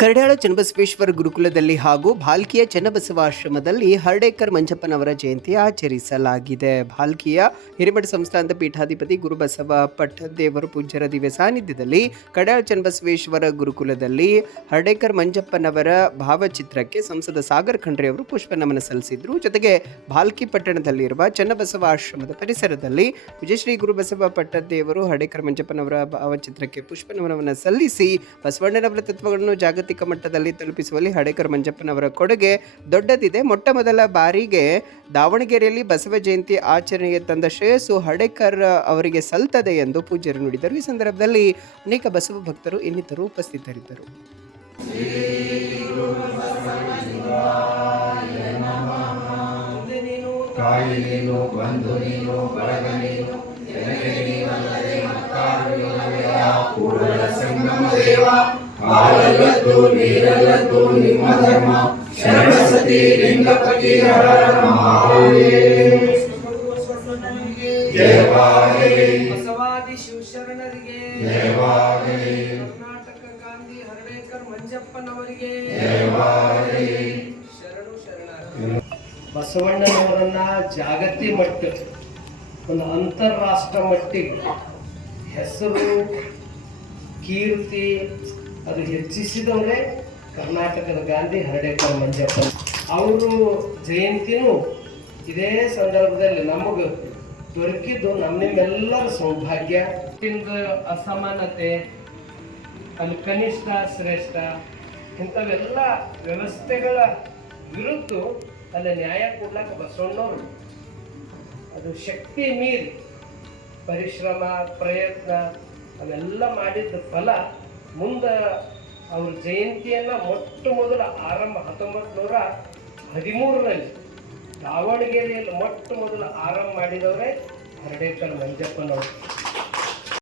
ಕರಡ್ಯಾಳ ಚನ್ನಬಸವೇಶ್ವರ ಗುರುಕುಲದಲ್ಲಿ ಹಾಗೂ ಭಾಲ್ಕಿಯ ಚನ್ನಬಸವಾಶ್ರಮದಲ್ಲಿ ಹರ್ಡೇಕರ್ ಮಂಜಪ್ಪನವರ ಜಯಂತಿ ಆಚರಿಸಲಾಗಿದೆ. ಭಾಲ್ಕಿಯ ಹಿರೇಮಠ ಸಂಸ್ಥಾನದ ಪೀಠಾಧಿಪತಿ ಗುರುಬಸವ ಪಟ್ಟದೇವರು ಪೂಜ್ಯರ ದಿವ್ಯ ಸಾನ್ನಿಧ್ಯದಲ್ಲಿ ಕರಡ್ಯಾಳ ಚನ್ನಬಸವೇಶ್ವರ ಗುರುಕುಲದಲ್ಲಿ ಹರ್ಡೇಕರ್ ಮಂಜಪ್ಪನವರ ಭಾವಚಿತ್ರಕ್ಕೆ ಸಂಸದ ಸಾಗರ್ ಖಂಡ್ರೆ ಅವರು ಪುಷ್ಪ ನಮನ ಸಲ್ಲಿಸಿದ್ರು. ಜೊತೆಗೆ ಭಾಲ್ಕಿ ಪಟ್ಟಣದಲ್ಲಿರುವ ಚನ್ನಬಸವಾಶ್ರಮದ ಪರಿಸರದಲ್ಲಿ ವಿಜಯಶ್ರೀ ಗುರುಬಸವ ಪಟ್ಟದೇವರು ಹರ್ಡೇಕರ್ ಮಂಜಪ್ಪನವರ ಭಾವಚಿತ್ರಕ್ಕೆ ಪುಷ್ಪ ನಮನವನ್ನು ಸಲ್ಲಿಸಿ ಬಸವಣ್ಣನವರ ತತ್ವಗಳನ್ನು ಜಾಗತಿಕ ಮಟ್ಟದಲ್ಲಿ ತಲುಪಿಸುವಲ್ಲಿ ಹರ್ಡೇಕರ್ ಮಂಜಪ್ಪನವರ ಕೊಡುಗೆ ದೊಡ್ಡದಿದೆ. ಮೊಟ್ಟ ಮೊದಲ ಬಾರಿಗೆ ದಾವಣಗೆರೆಯಲ್ಲಿ ಬಸವ ಜಯಂತಿ ಆಚರಣೆಗೆ ತಂದ ಶ್ರೇಯಸ್ಸು ಹರ್ಡೇಕರ್ ಅವರಿಗೆ ಸಲ್ತದೆ ಎಂದು ಪೂಜ್ಯರು ನುಡಿದರು. ಈ ಸಂದರ್ಭದಲ್ಲಿ ಅನೇಕ ಬಸವ ಭಕ್ತರು ಇನ್ನಿತರು ಉಪಸ್ಥಿತರಿದ್ದರು. ಹಾಲಲ್ಲದ್ದು ನೀರಲ್ಲದ್ದು ನಿಮ್ಮ ಧರ್ಮ ಶರಣಸತಿ ಲಿಂಗಪತಿ ಜಯವಾಗಲಿ ಬಸವಾದಿ ಶಿವಶರಣರಿಗೆ ಜಯವಾಗಲಿ ಕರ್ನಾಟಕ ಗಾಂಧಿ ಹರ್ಡೇಕರ್ ಮಂಜಪ್ಪನವರಿಗೆ ಜಯವಾಗಲಿ ಶರಣು ಶರಣ. ಬಸವಣ್ಣನವರನ್ನ ಜಾಗತಿಕ ಮಟ್ಟ ಒಂದು ಅಂತಾರಾಷ್ಟ್ರ ಮಟ್ಟಿಗೆ ಹೆಸರು ಕೀರ್ತಿ ಅದು ಹೆಚ್ಚಿಸಿದವರೇ ಕರ್ನಾಟಕದ ಗಾಂಧಿ ಹರ್ಡೇಕರ್ ಮಂಜಪ್ಪ. ಅವರು ಜಯಂತಿನೂ ಇದೇ ಸಂದರ್ಭದಲ್ಲಿ ನಮಗೆ ದೊರಕಿದ್ದು ನಿಮ್ಮೆಲ್ಲರ ಸೌಭಾಗ್ಯ. ಅಸಮಾನತೆ, ಅಲ್ಲಿ ಕನಿಷ್ಠ ಶ್ರೇಷ್ಠ ಇಂಥವೆಲ್ಲ ವ್ಯವಸ್ಥೆಗಳ ವಿರುದ್ಧ ಅಲ್ಲಿ ನ್ಯಾಯ ಕೊಡ್ಲಕ್ಕ ಬಸವಣ್ಣವರು ಅದು ಶಕ್ತಿ ಮೀರಿ ಪರಿಶ್ರಮ ಪ್ರಯತ್ನ ಅವೆಲ್ಲ ಮಾಡಿದ ಫಲ ಮುಂದೆ ಅವ್ರ ಜಯಂತಿಯನ್ನು ಮೊಟ್ಟ ಮೊದಲ ಆರಂಭ 1913ರಲ್ಲಿ ದಾವಣಗೆರೆಯಲ್ಲಿ ಮೊಟ್ಟ ಮೊದಲ ಆರಂಭ ಮಾಡಿದವರೇ ಹರ್ಡೇಕರ್ ಮಂಜಪ್ಪನವರು.